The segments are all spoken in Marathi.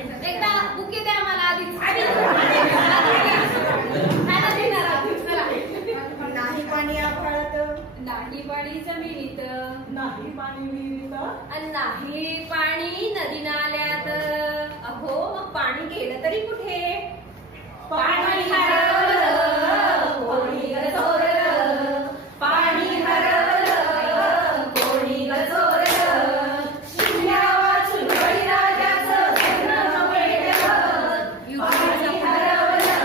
एकदा बुके द्या मला आधीच. नाही पाणी आभाळात, नाही पाणी जमिनीत, नाही पाणी विहिरीत, आणि नाही पाणी नदी नाल्यात. अहो मग पाणी गेलं तरी कुठे? पाणी हरवलं कोणी ग चोरलं, पाणी हरवलं कोणी ग चोरलं. शिवण्या वाचून बळीराजाचं धरण वेडलं, पाणी हरवलं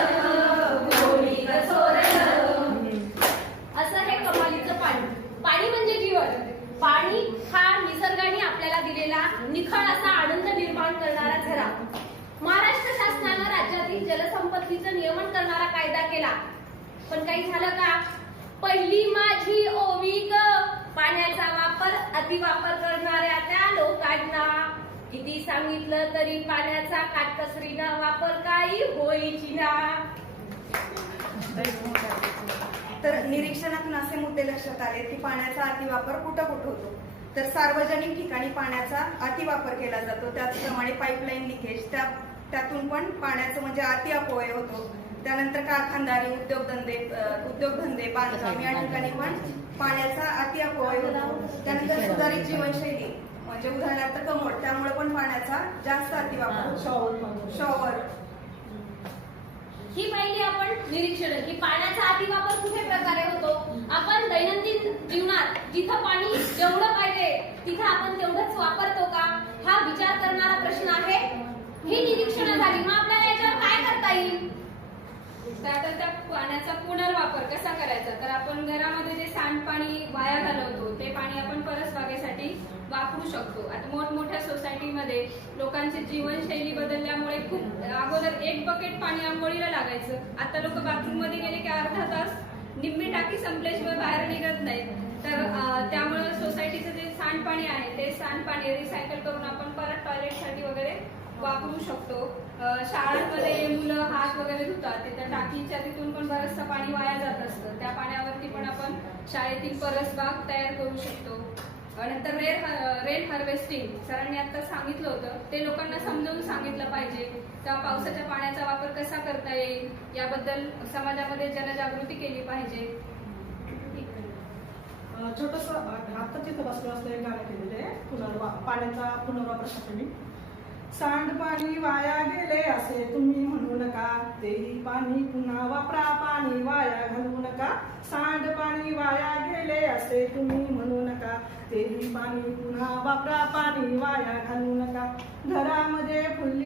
कोणी ग चोरलं. असं हे कमालीचं पाणी. पाणी म्हणजे जीवन. पाणी हा निसर्गाने आपल्याला दिलेला निखळ असा आनंद निर्माण करणारा झरा. महाराष्ट्र शासनानं राज्यातील जलसंपत्तीचं नियमन करणारा कायदा केला, पण काही झालं का? पहिली माझी ओवी ग, पाण्याचा वापर अतिवापर करणाऱ्या त्या लोकांना. किती सांगितलं तरी पाण्याचा काटकसरीनं वापर काही होईची ना. तर निरीक्षणातून असे मुद्दे लक्षात आले की पाण्याचा अतिवापर कुठं कुठं होतो. तर सार्वजनिक ठिकाणी पाण्याचा अतिवापर केला जातो. त्याचप्रमाणे पाईपलाईन लिकेज, त्यातून पण पाण्याचं म्हणजे अति अपव्यय होतो. त्यानंतर कारखानदारी, उद्योगधंदे, बांधकाम या ठिकाणी पण पाण्याचा अति अपव्यय होतो. त्यानंतर सुधारित जीवनशैली म्हणजे उदाहरणार्थ कमोड, त्यामुळे पण पाण्याचा जास्त अतिवापर. शॉवर ही पाहिली आपण निरीक्षण की पाण्याचा अतिवापर कुठे प्रकारे होतो. आपण दैनंदिन जीवनात जिथं पाणी जेवढं पाहिजे तिथं आपण तेवढंच वापरतो का, हा विचार करणारा प्रश्न आहे. ही निरीक्षण झाली, मग आपल्याला याच्यावर काय करता येईल? आता त्या पाण्याचा पुनर्वापर कसा करायचा? तर आपण घरामध्ये जे सांडपाणी वाया घालवतो ते पाणी आपण परसबागेसाठी वापरू शकतो. आता मोठमोठ्या सोसायटीमध्ये लोकांची जीवनशैली बदलल्यामुळे खूप अगोदर 1 बकेट पाणी आंघोळीला लागायचं. आता लोक बाथरूम मध्ये गेले की अर्धा तास निम्मी टाकी संपल्याशिवाय बाहेर निघत नाहीत. तर त्यामुळे सोसायटीचं जे सांडपाणी आहे ते सांडपाणी रिसायकल करून आपण परत टॉयलेटसाठी वगैरे वापरू शकतो. शाळांमध्ये मुलं हात वगैरे धुतात, त्या टाकीच्या तिथून पण बरचसं पाणी वाया जात असतं. त्या पाण्यावरती पण आपण शाळेतील परसबाग तयार करू शकतो. नंतर रेन हार्वेस्टिंग सरांनी आता सांगितलं होतं, ते लोकांना समजावून सांगितलं पाहिजे. त्या पावसाच्या पाण्याचा वापर कसा करता येईल याबद्दल समाजामध्ये जनजागृती केली पाहिजे. छोटस आता तिथं बसलं असलं एक गाणं केलेलं आहे पाण्याचा पुनर्वापरासाठी. सांडपाणी वाया गेले असे तुम्ही म्हणू नका, तेही पाणी पुन्हा वापरा, पाणी वाया घालवू नका. सांडपाणी वाया गेले असे तुम्ही म्हणू नका, तेही पाणी पुन्हा वापरा, पाणी वाया घालवू नका. घरामध्ये फुलली